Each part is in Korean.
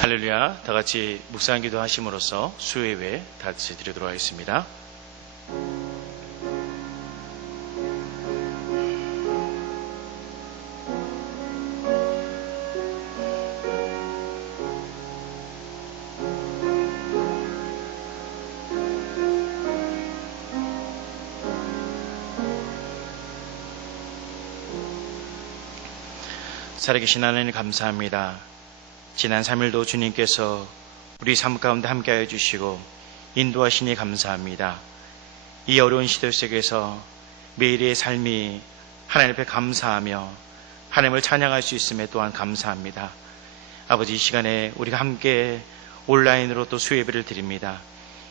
할렐루야. 다 같이 묵상 기도 하심으로써 수요 예배 다 같이 드리도록 하겠습니다. 살아계신 하나님 감사합니다. 지난 3일도 주님께서 우리 삶 가운데 함께하여 주시고 인도하시니 감사합니다. 이 어려운 시대 속에서 매일의 삶이 하나님 앞에 감사하며 하나님을 찬양할 수 있음에 또한 감사합니다. 아버지, 이 시간에 우리가 함께 온라인으로 또 수예배를 드립니다.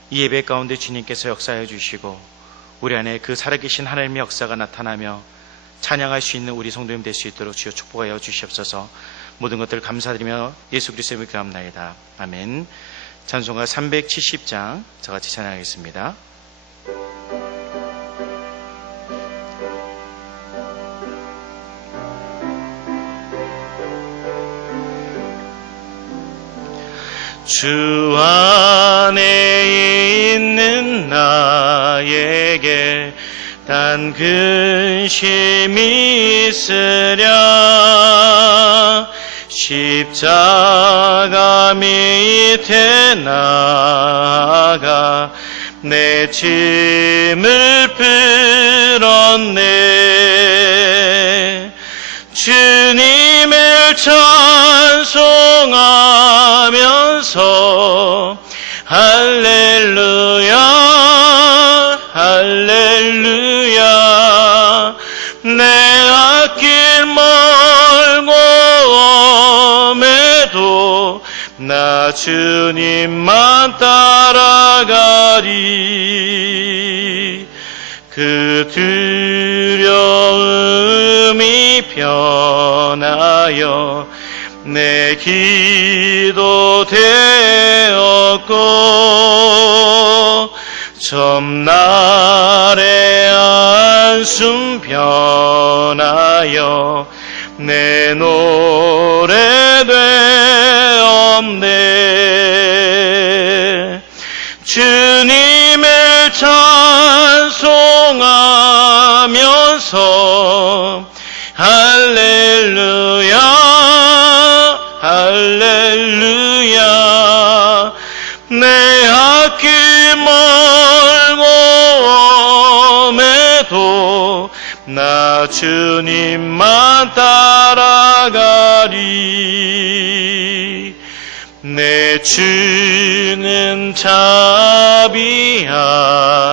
이 예배 가운데 주님께서 역사해 주시고 우리 안에 그 살아계신 하나님의 역사가 나타나며 찬양할 수 있는 우리 성도님 될 수 있도록 주여 축복하여 주시옵소서. 모든 것들 감사드리며 예수 그리스도의 이름으로 기도합나이다. 아멘. 찬송가 370장 저같이 찬양하겠습니다. 주 안에 있는 나에게 단 근심이 있으랴. 십자가 밑에 나아가 내 짐을 풀었네. 주님을 찬송하면서 할렐루야 할렐루야. 내 앞길 멀고 엄해도 나 주님만 따라가리. 그 두려움이 변하여 내 기도 되었고 점날의 한숨 변하여 내 노래 되었네. 주님을 찬송하면서 할렐루야 할렐루야. 내 앞길 멀고 엄해도 나 주님만 따라가리. 내 주는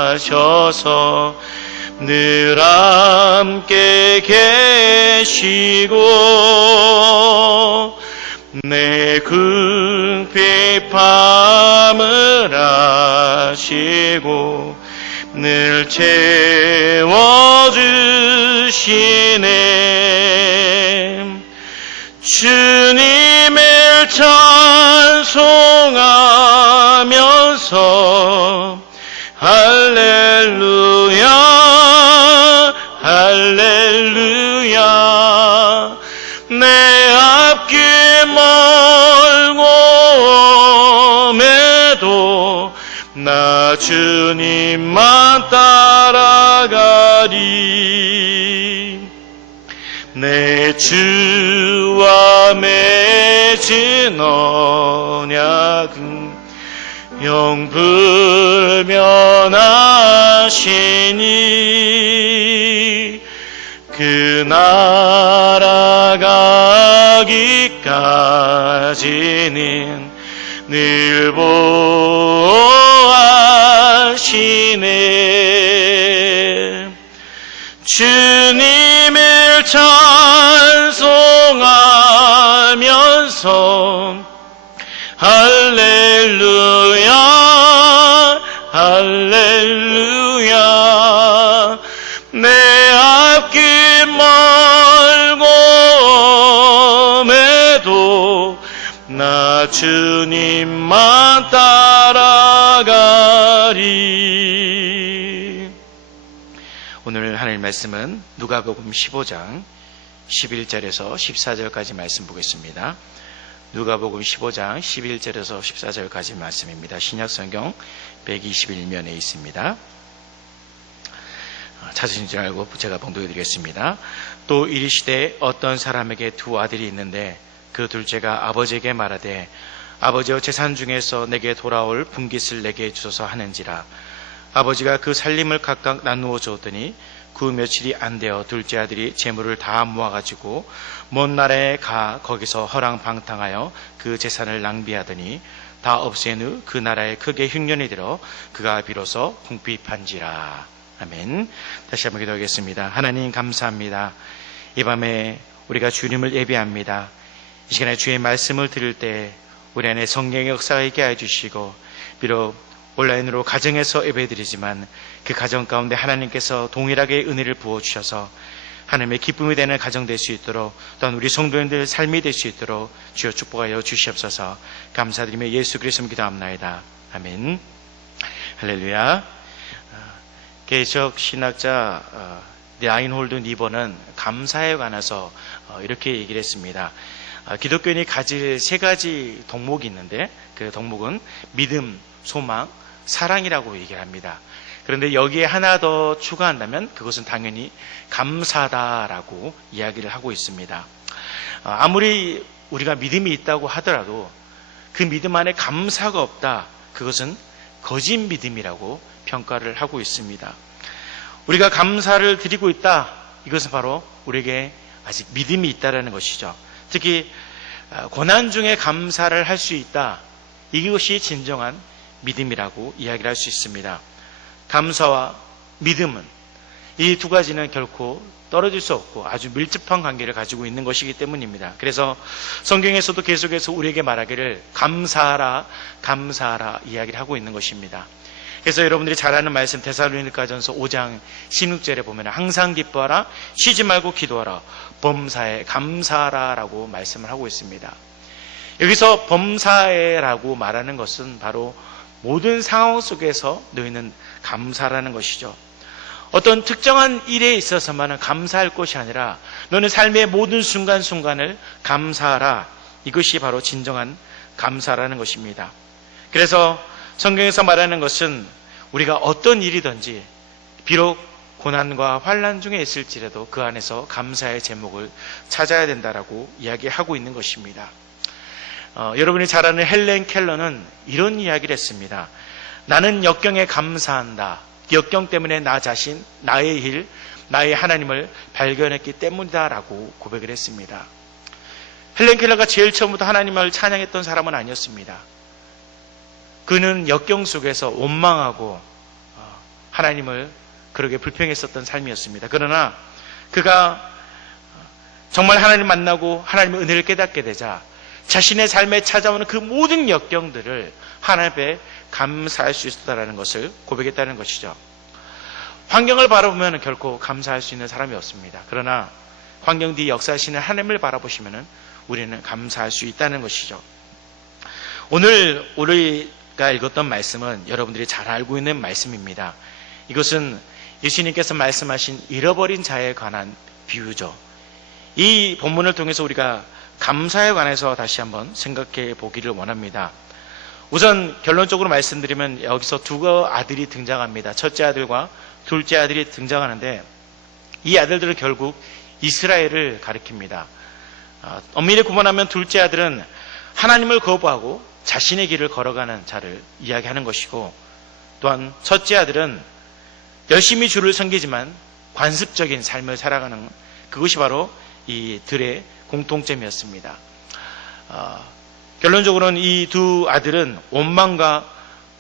자비하셔서 늘 함께 계시고 내 궁핍함을 아시고 늘 채워주시네. 주님을 찬송하면서 할렐루야 할렐루야. 내 앞길 멀고 엄해도 나 주님만 따라가리. 내 주와 맺은 언약은 영불변하시니 그 나라 가기까지는 늘 보호하시네. 주님을 찬송하면서 할렐루야 할렐루야. 내 앞길 멀고 엄해도 나 주님만 따라가리. 오늘 하나님 말씀은 누가복음 15장 11절에서 14절까지 말씀 보겠습니다. 누가복음 15장 11절에서 14절까지 말씀입니다. 신약성경 121면에 있습니다. 찾으신 줄 알고 제가 봉독해 드리겠습니다. 또 이르시되 어떤 사람에게 두 아들이 있는데 그 둘째가 아버지에게 말하되 아버지여 재산 중에서 내게 돌아올 분깃을 내게 주소서 하는지라. 아버지가 그 살림을 각각 나누어 주었더니 그 며칠이 안 되어 둘째 아들이 재물을 다 모아가지고 먼 나라에 가 거기서 허랑방탕하여 그 재산을 낭비하더니 다 없앤 후 그 나라에 크게 흉년이 들어 그가 비로소 궁핍한지라. 아멘. 다시 한번 기도하겠습니다. 하나님 감사합니다. 이 밤에 우리가 주님을 예배합니다. 이 시간에 주의 말씀을 들을 때 우리 안에 성령의 역사가 있게 해주시고, 비록 온라인으로 가정에서 예배드리지만 그 가정 가운데 하나님께서 동일하게 은혜를 부어주셔서 하나님의 기쁨이 되는 가정 될 수 있도록, 또한 우리 성도님들 삶이 될 수 있도록 주여 축복하여 주시옵소서. 감사드리며 예수 그리스도로 기도합나이다. 아멘. 할렐루야. 개척 신학자 라인홀드 니버는 감사에 관해서 이렇게 얘기를 했습니다. 기독교인이 가질 세 가지 덕목이 있는데 그 덕목은 믿음, 소망, 사랑이라고 얘기를 합니다. 그런데 여기에 하나 더 추가한다면 그것은 당연히 감사다라고 이야기를 하고 있습니다. 아무리 우리가 믿음이 있다고 하더라도 그 믿음 안에 감사가 없다, 그것은 거짓 믿음이라고 평가를 하고 있습니다. 우리가 감사를 드리고 있다, 이것은 바로 우리에게 아직 믿음이 있다는 것이죠. 특히 고난 중에 감사를 할 수 있다, 이것이 진정한 믿음이라고 이야기를 할 수 있습니다. 감사와 믿음은 이 두 가지는 결코 떨어질 수 없고 아주 밀접한 관계를 가지고 있는 것이기 때문입니다. 그래서 성경에서도 계속해서 우리에게 말하기를 감사하라, 감사하라 이야기를 하고 있는 것입니다. 그래서 여러분들이 잘 아는 말씀 데살로니가전서 5장 16절에 보면 항상 기뻐하라, 쉬지 말고 기도하라, 범사에 감사하라라고 말씀을 하고 있습니다. 여기서 범사에라고 말하는 것은 바로 모든 상황 속에서 너희는 감사라는 것이죠. 어떤 특정한 일에 있어서만은 감사할 것이 아니라 너는 삶의 모든 순간순간을 감사하라, 이것이 바로 진정한 감사라는 것입니다. 그래서 성경에서 말하는 것은 우리가 어떤 일이든지 비록 고난과 환난 중에 있을지라도 그 안에서 감사의 제목을 찾아야 된다라고 이야기하고 있는 것입니다. 여러분이 잘 아는 헬렌 켈러는 이런 이야기를 했습니다. 나는 역경에 감사한다. 역경 때문에 나 자신, 나의 일, 나의 하나님을 발견했기 때문이다라고 고백을 했습니다. 헬렌 켈러가 제일 처음부터 하나님을 찬양했던 사람은 아니었습니다. 그는 역경 속에서 원망하고 하나님을 그렇게 불평했었던 삶이었습니다. 그러나 그가 정말 하나님을 만나고 하나님의 은혜를 깨닫게 되자 자신의 삶에 찾아오는 그 모든 역경들을 하나님 앞에 감사할 수 있었다는 것을 고백했다는 것이죠. 환경을 바라보면 결코 감사할 수 있는 사람이 없습니다. 그러나 환경 뒤 역사하시는 하나님을 바라보시면 우리는 감사할 수 있다는 것이죠. 오늘 우리가 읽었던 말씀은 여러분들이 잘 알고 있는 말씀입니다. 이것은 예수님께서 말씀하신 잃어버린 자에 관한 비유죠. 이 본문을 통해서 우리가 감사에 관해서 다시 한번 생각해 보기를 원합니다. 우선 결론적으로 말씀드리면 여기서 두 아들이 등장합니다. 첫째 아들과 둘째 아들이 등장하는데 이 아들들은 결국 이스라엘을 가리킵니다. 엄밀히 구분하면 둘째 아들은 하나님을 거부하고 자신의 길을 걸어가는 자를 이야기하는 것이고, 또한 첫째 아들은 열심히 주를 섬기지만 관습적인 삶을 살아가는, 그것이 바로 이 들의 공통점이었습니다. 결론적으로는 이 두 아들은 원망과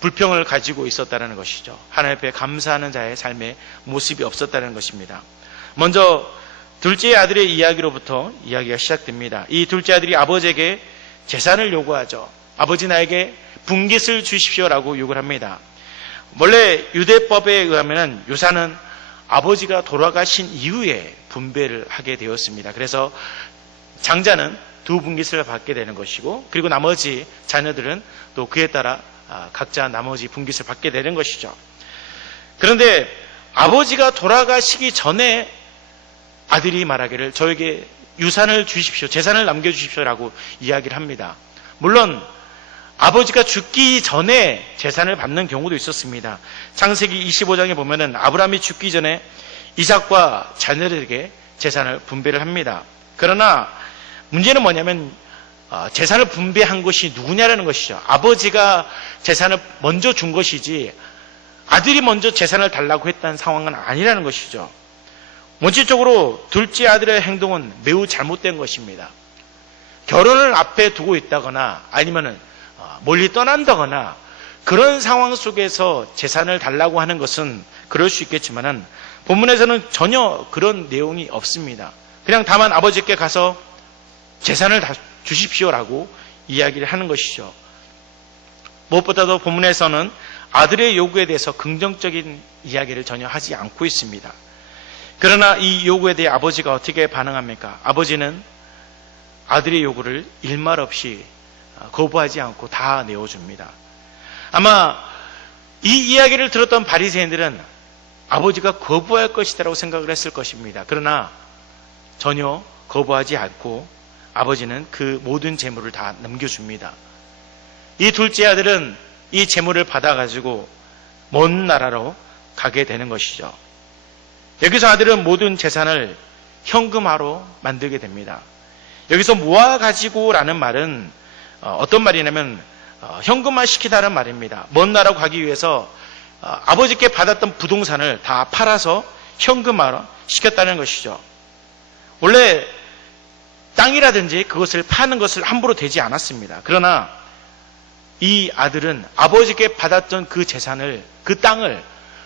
불평을 가지고 있었다는 것이죠. 하나님 앞에 감사하는 자의 삶의 모습이 없었다는 것입니다. 먼저 둘째 아들의 이야기로부터 이야기가 시작됩니다. 이 둘째 아들이 아버지에게 재산을 요구하죠. 아버지 나에게 분깃을 주십시오라고 요구를 합니다. 원래 유대법에 의하면 유산은 아버지가 돌아가신 이후에 분배를 하게 되었습니다. 그래서 장자는 두 분깃을 받게 되는 것이고, 그리고 나머지 자녀들은 또 그에 따라 각자 나머지 분깃을 받게 되는 것이죠. 그런데 아버지가 돌아가시기 전에 아들이 말하기를 저에게 유산을 주십시오. 재산을 남겨주십시오라고 이야기를 합니다. 물론 아버지가 죽기 전에 재산을 받는 경우도 있었습니다. 창세기 25장에 보면은 아브라함이 죽기 전에 이삭과 자녀들에게 재산을 분배를 합니다. 그러나 문제는 뭐냐면 재산을 분배한 것이 누구냐라는 것이죠. 아버지가 재산을 먼저 준 것이지 아들이 먼저 재산을 달라고 했다는 상황은 아니라는 것이죠. 원칙적으로 둘째 아들의 행동은 매우 잘못된 것입니다. 결혼을 앞에 두고 있다거나 아니면은 멀리 떠난다거나 그런 상황 속에서 재산을 달라고 하는 것은 그럴 수 있겠지만은 본문에서는 전혀 그런 내용이 없습니다. 그냥 다만 아버지께 가서 재산을 다 주십시오라고 이야기를 하는 것이죠. 무엇보다도 본문에서는 아들의 요구에 대해서 긍정적인 이야기를 전혀 하지 않고 있습니다. 그러나 이 요구에 대해 아버지가 어떻게 반응합니까? 아버지는 아들의 요구를 일말 없이 거부하지 않고 다 내어줍니다. 아마 이 이야기를 들었던 바리새인들은 아버지가 거부할 것이라고 생각을 했을 것입니다. 그러나 전혀 거부하지 않고 아버지는 그 모든 재물을 다 넘겨줍니다. 이 둘째 아들은 이 재물을 받아가지고 먼 나라로 가게 되는 것이죠. 여기서 아들은 모든 재산을 현금화로 만들게 됩니다. 여기서 모아가지고라는 말은 어떤 말이냐면 현금화 시키다는 말입니다. 먼 나라로 가기 위해서 아버지께 받았던 부동산을 다 팔아서 현금화 시켰다는 것이죠. 원래 땅이라든지 그것을 파는 것을 함부로 되지 않았습니다. 그러나 이 아들은 아버지께 받았던 그 재산을, 그 땅을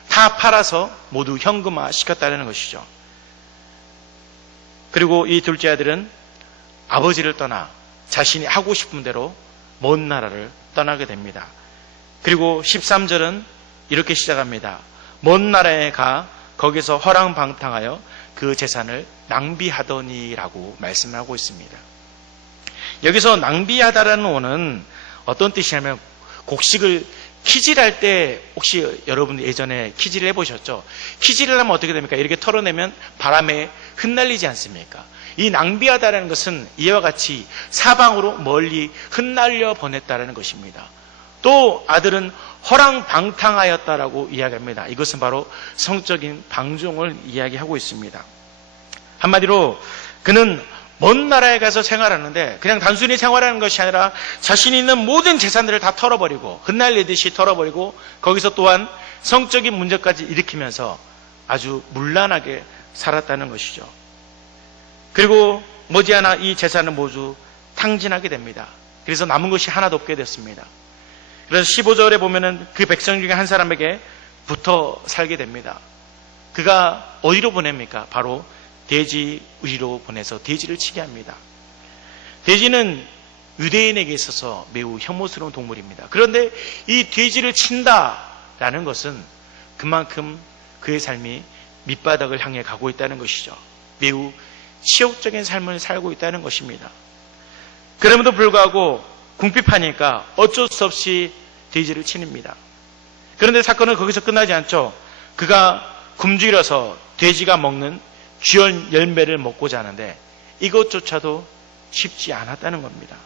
다 팔아서 모두 현금화 시켰다는 것이죠. 그리고 이 둘째 아들은 아버지를 떠나 자신이 하고 싶은 대로 먼 나라를 떠나게 됩니다. 그리고 13절은 이렇게 시작합니다. 먼 나라에 가 거기서 허랑방탕하여 그 재산을 낭비하더니라고 말씀하고 있습니다. 여기서 낭비하다라는 원은 어떤 뜻이냐면 곡식을 키질할 때 혹시 여러분 예전에 키질을 해보셨죠? 키질을 하면 어떻게 됩니까? 이렇게 털어내면 바람에 흩날리지 않습니까? 이 낭비하다라는 것은 이와 같이 사방으로 멀리 흩날려 보냈다라는 것입니다. 또 아들은 허랑방탕하였다라고 이야기합니다. 이것은 바로 성적인 방종을 이야기하고 있습니다. 한마디로 그는 먼 나라에 가서 생활하는데 그냥 단순히 생활하는 것이 아니라 자신이 있는 모든 재산들을 다 털어버리고 흩날리듯이 털어버리고 거기서 또한 성적인 문제까지 일으키면서 아주 문란하게 살았다는 것이죠. 그리고 머지않아 이 재산을 모두 탕진하게 됩니다. 그래서 남은 것이 하나도 없게 됐습니다. 그래서 15절에 보면은 그 백성 중에 한 사람에게 붙어 살게 됩니다. 그가 어디로 보냅니까? 바로 돼지 위로 보내서 돼지를 치게 합니다. 돼지는 유대인에게 있어서 매우 혐오스러운 동물입니다. 그런데 이 돼지를 친다라는 것은 그만큼 그의 삶이 밑바닥을 향해 가고 있다는 것이죠. 매우 치욕적인 삶을 살고 있다는 것입니다. 그럼에도 불구하고 궁핍하니까 어쩔 수 없이 돼지를 치닙니다. 그런데 사건은 거기서 끝나지 않죠. 그가 굶주려서 돼지가 먹는 쥐열 열매를 먹고자 하는데 이것조차도 쉽지 않았다는 겁니다.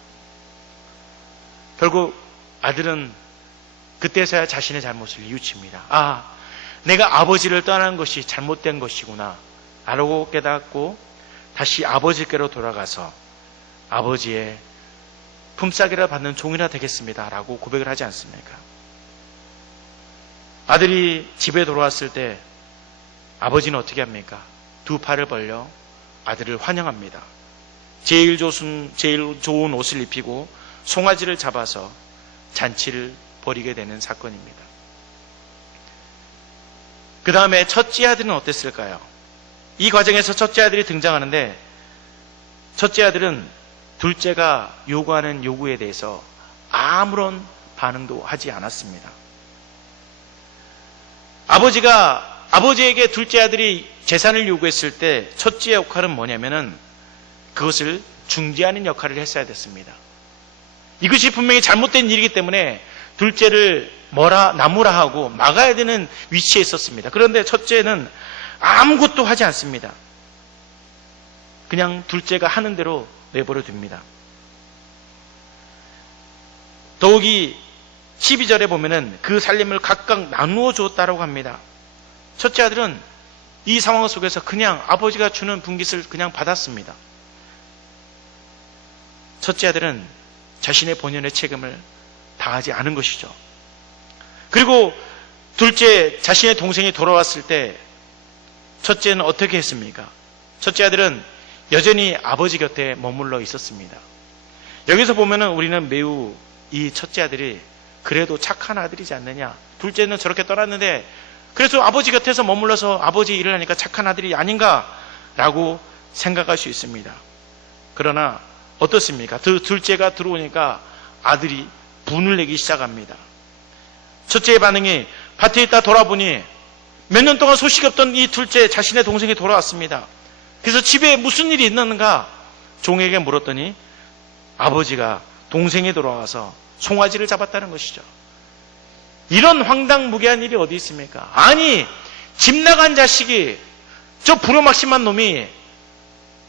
결국 아들은 그때서야 자신의 잘못을 뉘우칩니다. 아, 내가 아버지를 떠난 것이 잘못된 것이구나 라고 깨닫고 다시 아버지께로 돌아가서 아버지의 품삯이라 받는 종이라 되겠습니다 라고 고백을 하지 않습니까? 아들이 집에 돌아왔을 때 아버지는 어떻게 합니까? 두 팔을 벌려 아들을 환영합니다. 제일 좋은 옷을 입히고 송아지를 잡아서 잔치를 벌이게 되는 사건입니다. 그 다음에 첫째 아들은 어땠을까요? 이 과정에서 첫째 아들이 등장하는데 첫째 아들은 둘째가 요구하는 요구에 대해서 아무런 반응도 하지 않았습니다. 아버지에게 둘째 아들이 재산을 요구했을 때 첫째의 역할은 뭐냐면은 그것을 중재하는 역할을 했어야 됐습니다. 이것이 분명히 잘못된 일이기 때문에 둘째를 나무라 하고 막아야 되는 위치에 있었습니다. 그런데 첫째는 아무것도 하지 않습니다. 그냥 둘째가 하는 대로 내버려 둡니다. 더욱이 12절에 보면은 그 살림을 각각 나누어 주었다라고 합니다. 첫째 아들은 이 상황 속에서 그냥 아버지가 주는 분깃을 그냥 받았습니다. 첫째 아들은 자신의 본연의 책임을 다하지 않은 것이죠. 그리고 둘째 자신의 동생이 돌아왔을 때 첫째는 어떻게 했습니까? 첫째 아들은 여전히 아버지 곁에 머물러 있었습니다. 여기서 보면은 우리는 매우 이 첫째 아들이 그래도 착한 아들이지 않느냐. 둘째는 저렇게 떠났는데 그래서 아버지 곁에서 머물러서 아버지 일을 하니까 착한 아들이 아닌가라고 생각할 수 있습니다. 그러나 어떻습니까? 둘째가 들어오니까 아들이 분을 내기 시작합니다. 첫째의 반응이 밭에 있다 돌아보니 몇 년 동안 소식이 없던 이 둘째 자신의 동생이 돌아왔습니다. 그래서 집에 무슨 일이 있는가 종에게 물었더니 아버지가 동생이 돌아와서 송아지를 잡았다는 것이죠. 이런 황당무계한 일이 어디 있습니까? 아니, 집 나간 자식이 저 부려막심한 놈이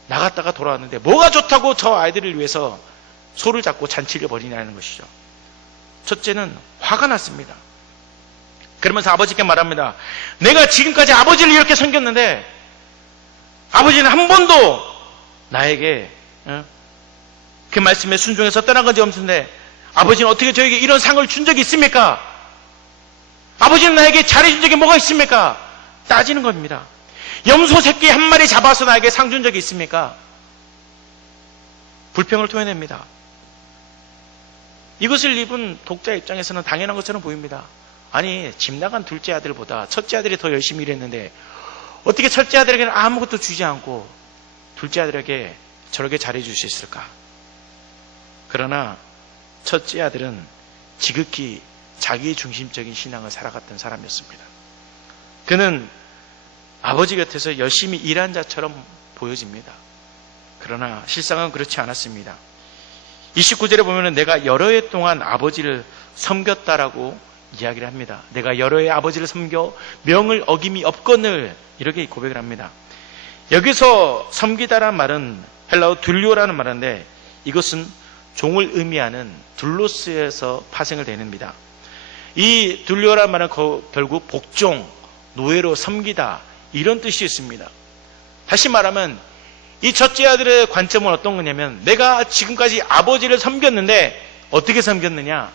나갔다가 돌아왔는데 뭐가 좋다고 저 아이들을 위해서 소를 잡고 잔치를 벌이냐는 것이죠. 첫째는 화가 났습니다. 그러면서 아버지께 말합니다. 내가 지금까지 아버지를 이렇게 섬겼는데 아버지는 한 번도 나에게 그 말씀에 순종해서 떠난 건지 없는데 아버지는 어떻게 저에게 이런 상을 준 적이 있습니까? 아버지는 나에게 잘해준 적이 뭐가 있습니까? 따지는 겁니다. 염소 새끼 한 마리 잡아서 나에게 상 준 적이 있습니까? 불평을 토해냅니다. 이것을 입은 독자 입장에서는 당연한 것처럼 보입니다. 아니, 집 나간 둘째 아들보다 첫째 아들이 더 열심히 일했는데 어떻게 첫째 아들에게는 아무것도 주지 않고 둘째 아들에게 저렇게 잘해줄 수 있을까? 그러나 첫째 아들은 지극히 자기 중심적인 신앙을 살아갔던 사람이었습니다. 그는 아버지 곁에서 열심히 일한 자처럼 보여집니다. 그러나 실상은 그렇지 않았습니다. 29절에 보면 내가 여러 해 동안 아버지를 섬겼다라고 이야기를 합니다. 내가 여러 해 아버지를 섬겨 명을 어김이 없거늘 이렇게 고백을 합니다. 여기서 섬기다라는 말은 헬라어 둘리오라는 말인데 이것은 종을 의미하는 둘로스에서 파생을 되는입니다. 이 둘리오라는 말은 결국 복종, 노예로 섬기다 이런 뜻이 있습니다. 다시 말하면 이 첫째 아들의 관점은 어떤 거냐면 내가 지금까지 아버지를 섬겼는데 어떻게 섬겼느냐?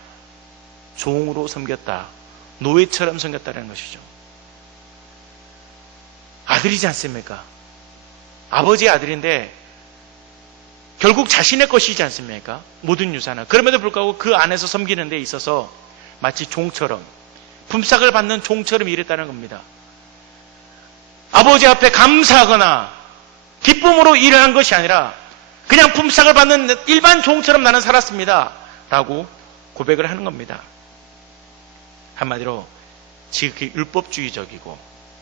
종으로 섬겼다. 노예처럼 섬겼다는 것이죠. 아들이지 않습니까? 아버지의 아들인데 결국 자신의 것이지 않습니까? 모든 유산은. 그럼에도 불구하고 그 안에서 섬기는 데 있어서 마치 종처럼 품삯을 받는 종처럼 일했다는 겁니다. 아버지 앞에 감사하거나 기쁨으로 일을 한 것이 아니라 그냥 품삯을 받는 일반 종처럼 나는 살았습니다. 라고 고백을 하는 겁니다. 한마디로 지극히 율법주의적이고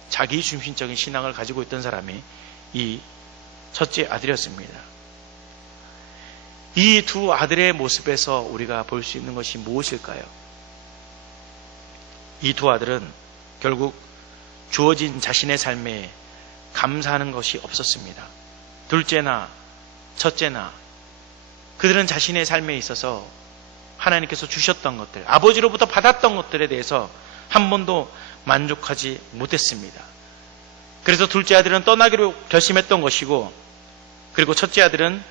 자기중심적인 신앙을 가지고 있던 사람이 이 첫째 아들이었습니다. 이 두 아들의 모습에서 우리가 볼 수 있는 것이 무엇일까요? 이 두 아들은 결국 주어진 자신의 삶에 감사하는 것이 없었습니다. 둘째나 첫째나 그들은 자신의 삶에 있어서 하나님께서 주셨던 것들, 아버지로부터 받았던 것들에 대해서 한 번도 만족하지 못했습니다. 그래서 둘째 아들은 떠나기로 결심했던 것이고 그리고 첫째 아들은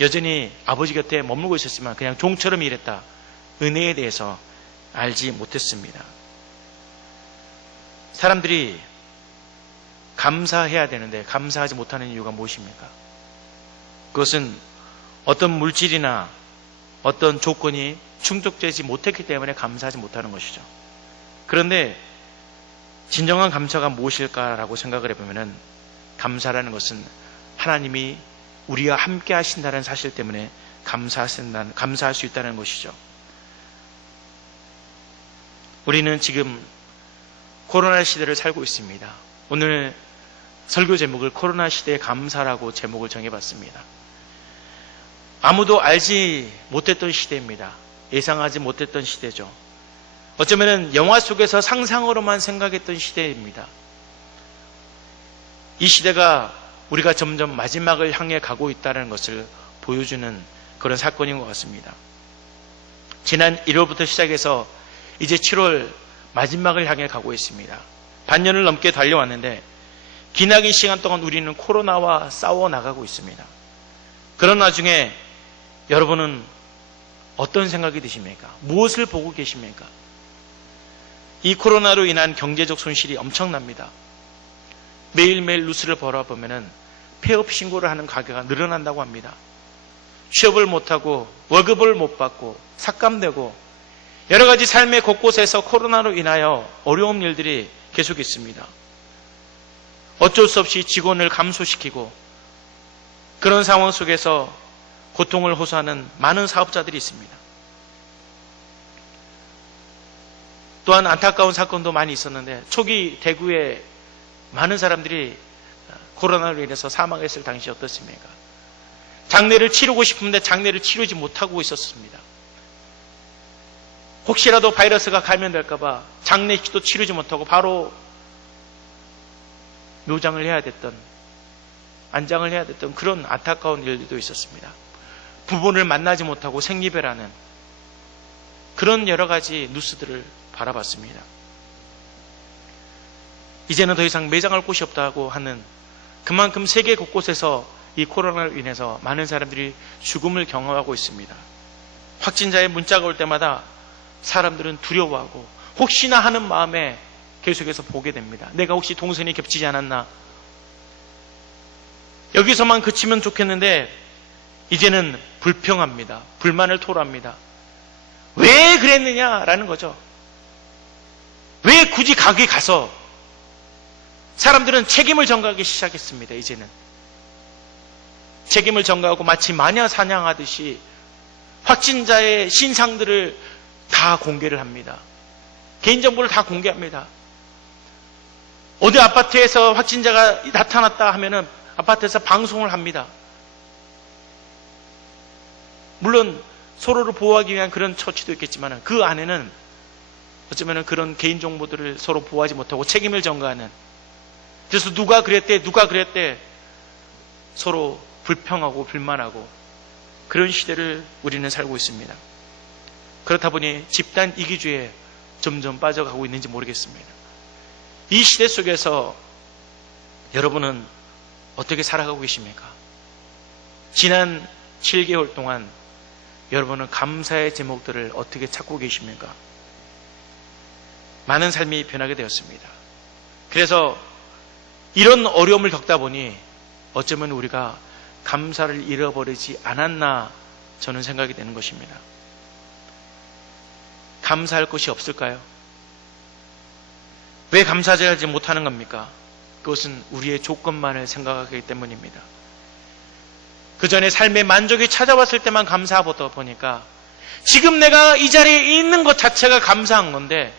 여전히 아버지 곁에 머물고 있었지만 그냥 종처럼 일했다. 은혜에 대해서 알지 못했습니다. 사람들이 감사해야 되는데 감사하지 못하는 이유가 무엇입니까? 그것은 어떤 물질이나 어떤 조건이 충족되지 못했기 때문에 감사하지 못하는 것이죠. 그런데 진정한 감사가 무엇일까라고 생각을 해보면 감사라는 것은 하나님이 우리와 함께 하신다는 사실 때문에 감사할 수 있다는 것이죠. 우리는 지금 코로나 시대를 살고 있습니다. 오늘 설교 제목을 코로나 시대의 감사라고 제목을 정해봤습니다. 아무도 알지 못했던 시대입니다. 예상하지 못했던 시대죠. 어쩌면 영화 속에서 상상으로만 생각했던 시대입니다. 이 시대가 우리가 점점 마지막을 향해 가고 있다는 것을 보여주는 그런 사건인 것 같습니다. 지난 1월부터 시작해서 이제 7월 마지막을 향해 가고 있습니다. 반년을 넘게 달려왔는데 기나긴 시간 동안 우리는 코로나와 싸워 나가고 있습니다. 그런 와중에 여러분은 어떤 생각이 드십니까? 무엇을 보고 계십니까? 이 코로나로 인한 경제적 손실이 엄청납니다. 매일매일 뉴스를 보면 폐업 신고를 하는 가게가 늘어난다고 합니다. 취업을 못하고 월급을 못 받고 삭감되고 여러 가지 삶의 곳곳에서 코로나로 인하여 어려운 일들이 계속 있습니다. 어쩔 수 없이 직원을 감소시키고 그런 상황 속에서 고통을 호소하는 많은 사업자들이 있습니다. 또한 안타까운 사건도 많이 있었는데 초기 대구에 많은 사람들이 코로나로 인해서 사망했을 당시 어떻습니까? 장례를 치르고 싶은데 장례를 치르지 못하고 있었습니다. 혹시라도 바이러스가 감염될까봐 장례식도 치르지 못하고 바로 묘장을 해야 됐던, 안장을 해야 됐던 그런 안타까운 일들도 있었습니다. 부부를 만나지 못하고 생리배라는 그런 여러 가지 뉴스들을 바라봤습니다. 이제는 더 이상 매장할 곳이 없다고 하는 그만큼 세계 곳곳에서 이 코로나로 인해서 많은 사람들이 죽음을 경험하고 있습니다. 확진자의 문자가 올 때마다 사람들은 두려워하고 혹시나 하는 마음에 계속해서 보게 됩니다. 내가 혹시 동선이 겹치지 않았나? 여기서만 그치면 좋겠는데 이제는 불평합니다. 불만을 토로합니다. 왜 그랬느냐라는 거죠. 왜 굳이 거기 가서 사람들은 책임을 전가하기 시작했습니다. 이제는 책임을 전가하고 마치 마녀 사냥하듯이 확진자의 신상들을 다 공개를 합니다. 개인정보를 다 공개합니다. 어디 아파트에서 확진자가 나타났다 하면은 아파트에서 방송을 합니다. 물론 서로를 보호하기 위한 그런 처치도 있겠지만 그 안에는 어쩌면 그런 개인정보들을 서로 보호하지 못하고 책임을 전가하는, 그래서 누가 그랬대 서로 불평하고 불만하고 그런 시대를 우리는 살고 있습니다. 그렇다 보니 집단 이기주의에 점점 빠져가고 있는지 모르겠습니다. 이 시대 속에서 여러분은 어떻게 살아가고 계십니까? 지난 7개월 동안 여러분은 감사의 제목들을 어떻게 찾고 계십니까? 많은 삶이 변하게 되었습니다. 그래서 이런 어려움을 겪다 보니 어쩌면 우리가 감사를 잃어버리지 않았나 저는 생각이 되는 것입니다. 감사할 것이 없을까요? 왜 감사하지 못하는 겁니까? 그것은 우리의 조건만을 생각하기 때문입니다. 그 전에 삶의 만족이 찾아왔을 때만 감사하다 보니까 지금 내가 이 자리에 있는 것 자체가 감사한 건데,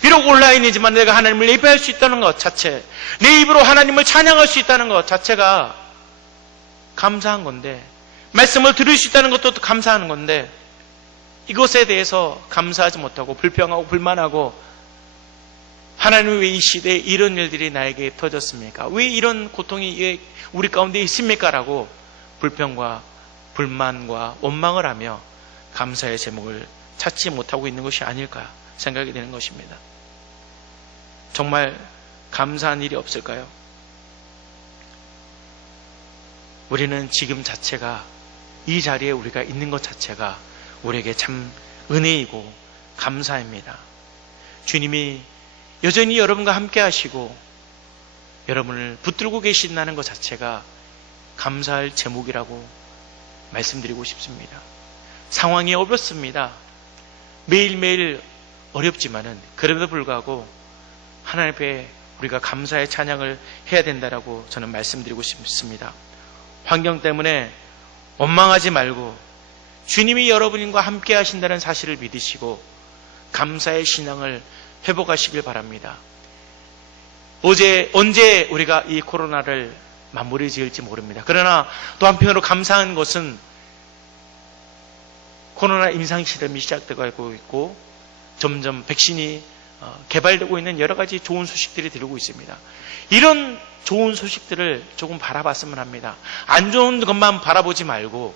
비록 온라인이지만 내가 하나님을 예배할 수 있다는 것 자체, 내 입으로 하나님을 찬양할 수 있다는 것 자체가 감사한 건데, 말씀을 들을 수 있다는 것도 감사하는 건데, 이것에 대해서 감사하지 못하고 불평하고 불만하고 하나님 왜 이 시대에 이런 일들이 나에게 터졌습니까? 왜 이런 고통이 우리 가운데 있습니까? 라고 불평과 불만과 원망을 하며 감사의 제목을 찾지 못하고 있는 것이 아닐까 생각이 되는 것입니다. 정말 감사한 일이 없을까요? 우리는 지금 자체가, 이 자리에 우리가 있는 것 자체가 우리에게 참 은혜이고 감사입니다. 주님이 여전히 여러분과 함께 하시고 여러분을 붙들고 계신다는 것 자체가 감사할 제목이라고 말씀드리고 싶습니다. 상황이 어렵습니다. 매일매일 어렵지만은 그럼에도 불구하고 하나님 앞에 우리가 감사의 찬양을 해야 된다라고 저는 말씀드리고 싶습니다. 환경 때문에 원망하지 말고 주님이 여러분과 함께 하신다는 사실을 믿으시고 감사의 신앙을 회복하시길 바랍니다. 언제 우리가 이 코로나를 마무리 지을지 모릅니다. 그러나 또 한편으로 감사한 것은 코로나 임상실험이 시작되고 있고 점점 백신이 개발되고 있는 여러 가지 좋은 소식들이 들고 있습니다. 이런 좋은 소식들을 조금 바라봤으면 합니다. 안 좋은 것만 바라보지 말고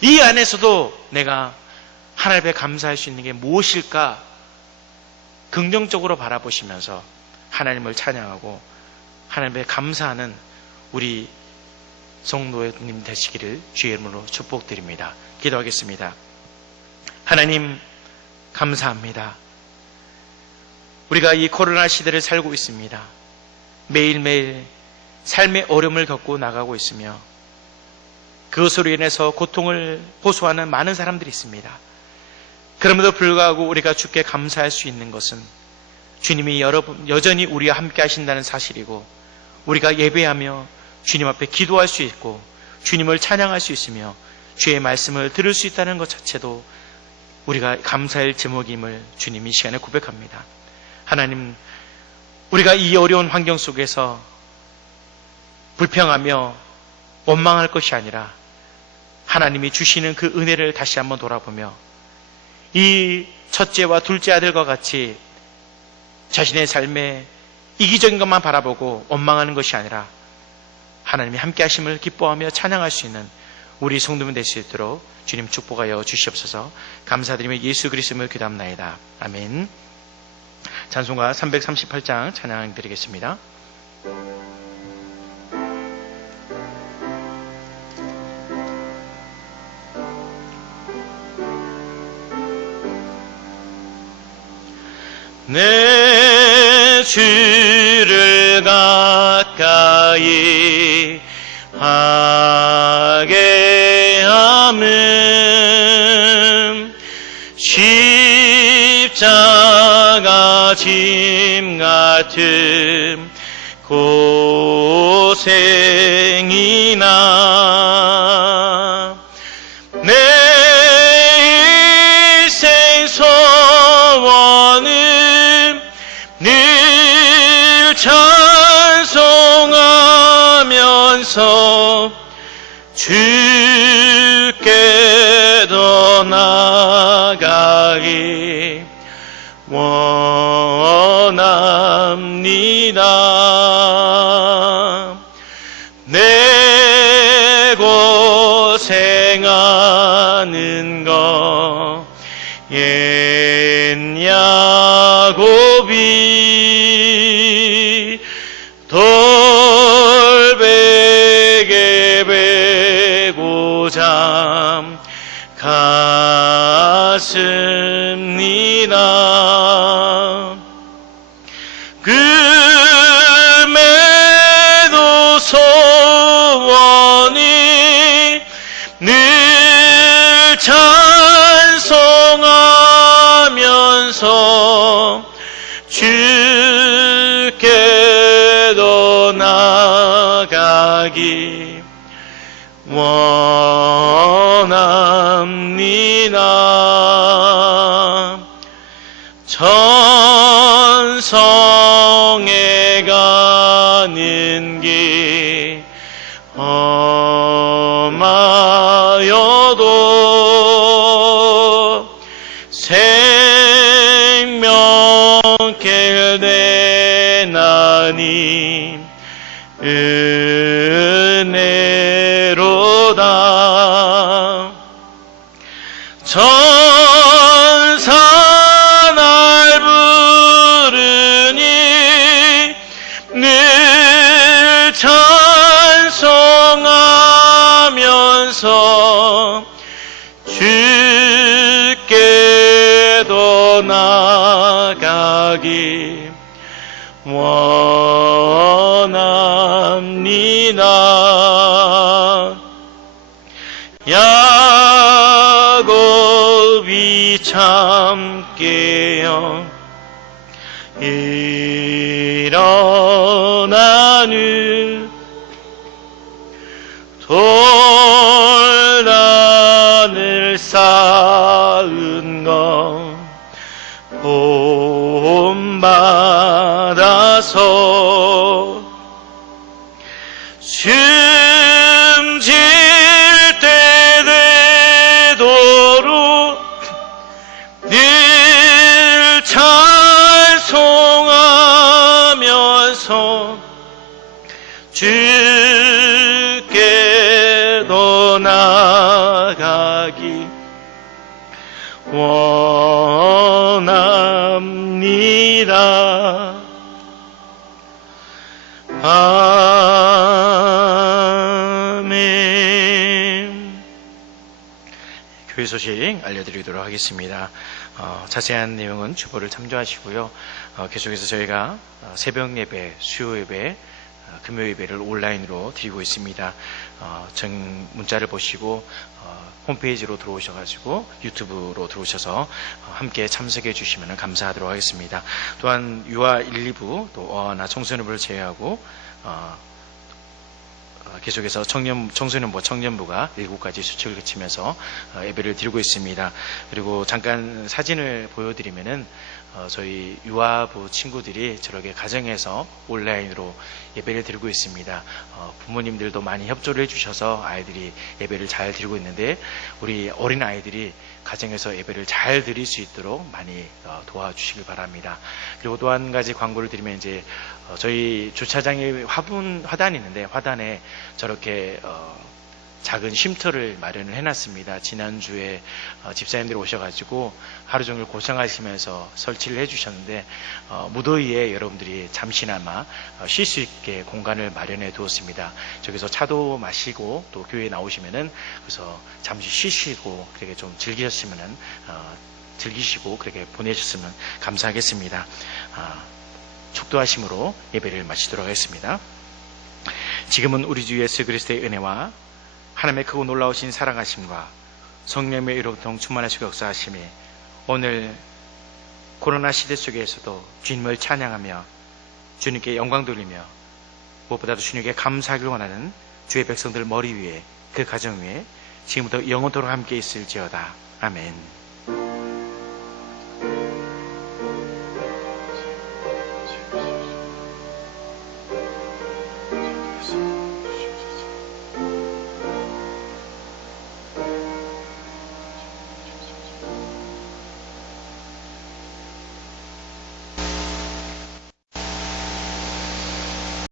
이 안에서도 내가 하나님 앞에 감사할 수 있는 게 무엇일까 긍정적으로 바라보시면서 하나님을 찬양하고 하나님 앞에 감사하는 우리 성도님 되시기를 주의 이름으로 축복드립니다. 기도하겠습니다. 하나님 감사합니다. 우리가 이 코로나 시대를 살고 있습니다. 매일매일 삶의 어려움을 겪고 나가고 있으며 그것으로 인해서 고통을 호소하는 많은 사람들이 있습니다. 그럼에도 불구하고 우리가 주께 감사할 수 있는 것은 주님이 여전히 우리와 함께 하신다는 사실이고 우리가 예배하며 주님 앞에 기도할 수 있고 주님을 찬양할 수 있으며 주의 말씀을 들을 수 있다는 것 자체도 우리가 감사할 제목임을 주님이 이 시간에 고백합니다. 하나님, 우리가 이 어려운 환경 속에서 불평하며 원망할 것이 아니라 하나님이 주시는 그 은혜를 다시 한번 돌아보며 이 첫째와 둘째 아들과 같이 자신의 삶에 이기적인 것만 바라보고 원망하는 것이 아니라 하나님이 함께 하심을 기뻐하며 찬양할 수 있는 우리 성도님 될 수 있도록 주님 축복하여 주시옵소서. 감사드리며 예수 그리스도를 기도합나이다. 아멘. 찬송가 338장 찬양 드리겠습니다. 내 주를 가까이 하게 함은 십자가 짐 같은 고생이나 내 일생 소원은 늘 찬송하면서 주께 더 나아가기 원합니다. 내 고생하는 거 옛 야곱이 돌베개 베고자 갔습니다. 금에도 소원이 늘 찬송하면서 주께 더 나아가기 원합니다. 천성에 가는 길 험하여도 생명길 내나니 은혜로다. 천사 날 부르니 늘 찬송하면서 주께 더 나아가기 원합니다. 야곱이 참게요 일어나는 돌단을 쌓은 것 본받아서 숨질 때 되도록 늘 찬송하면서 나아가기 원합니다. 아멘. 교회 소식 알려드리도록 하겠습니다. 자세한 내용은 주보를 참조하시고요. 계속해서 저희가 새벽 예배, 수요 예배, 금요 예배를 온라인으로 드리고 있습니다. 문자를 보시고 홈페이지로 들어오셔가지고 유튜브로 들어오셔서 함께 참석해 주시면 감사하도록 하겠습니다. 또한 유아 1, 2부 또 어나 청소년부를 제외하고 계속해서 청소년부, 청년부가 7가지 수칙을 거치면서 예배를 드리고 있습니다. 그리고 잠깐 사진을 보여드리면은 저희 유아부 친구들이 저렇게 가정에서 온라인으로 예배를 드리고 있습니다. 부모님들도 많이 협조를 해주셔서 아이들이 예배를 잘 드리고 있는데 우리 어린 아이들이 가정에서 예배를 잘 드릴 수 있도록 많이 도와주시길 바랍니다. 그리고 또 한 가지 광고를 드리면 이제 저희 주차장에 화단이 있는데 화단에 저렇게 작은 쉼터를 마련을 해놨습니다. 지난주에 집사님들이 오셔가지고 하루 종일 고생하시면서 설치를 해주셨는데 무더위에 여러분들이 잠시나마 쉴 수 있게 공간을 마련해 두었습니다. 저기서 차도 마시고 또 교회에 나오시면은 그래서 잠시 쉬시고 그렇게 좀 즐기시고 그렇게 보내셨으면 감사하겠습니다. 축도하심으로 예배를 마치도록 하겠습니다. 지금은 우리 주 예수 그리스도의 은혜와 하나님의 크고 놀라우신 사랑하심과 성령의 의로통 충만하시고 역사하심이 오늘 코로나 시대 속에서도 주님을 찬양하며 주님께 영광 돌리며 무엇보다도 주님께 감사하기를 원하는 주의 백성들 머리 위에 그 가정 위에 지금부터 영원토록 함께 있을지어다. 아멘.